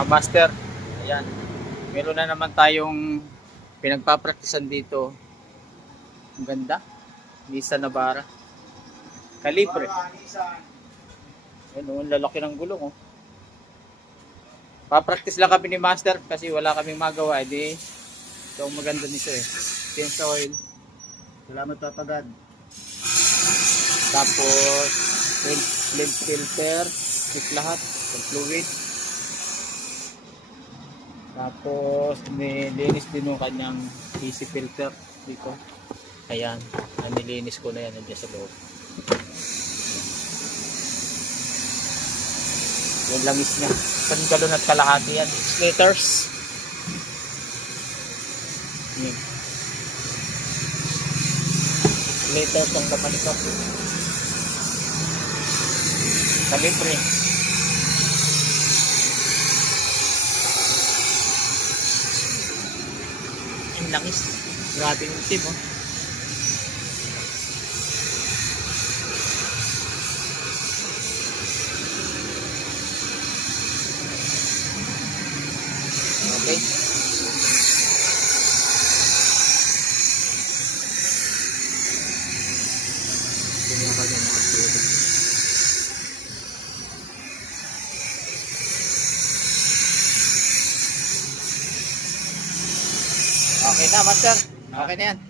mga master. Ayan. Meron na naman tayong pinagpapraktisan dito. Ang ganda. Nissan Navara. Calibre. Ayan, oh, ang lalaki ng gulong. Oh. Papractice lang kami ni master kasi wala kaming magawa. Edi, ito ang maganda nito eh. Change oil. Salamat Papa God. Tapos, lens filter. Check lahat. Yung fluid. Tapos, nilinis din yung kanyang easy filter dito. Ayan. Nilinis ko na yan. Nandiyan sa loob. Yung langis niya. 1 galon at kalahati yan. 6 liters. Yan. 6 liters ang laman ito. Calibre. Yung langis. Grabe yung tip, oh. Okay. Tingnan ko yung mga tubig. Okay na, master. Okay na yan.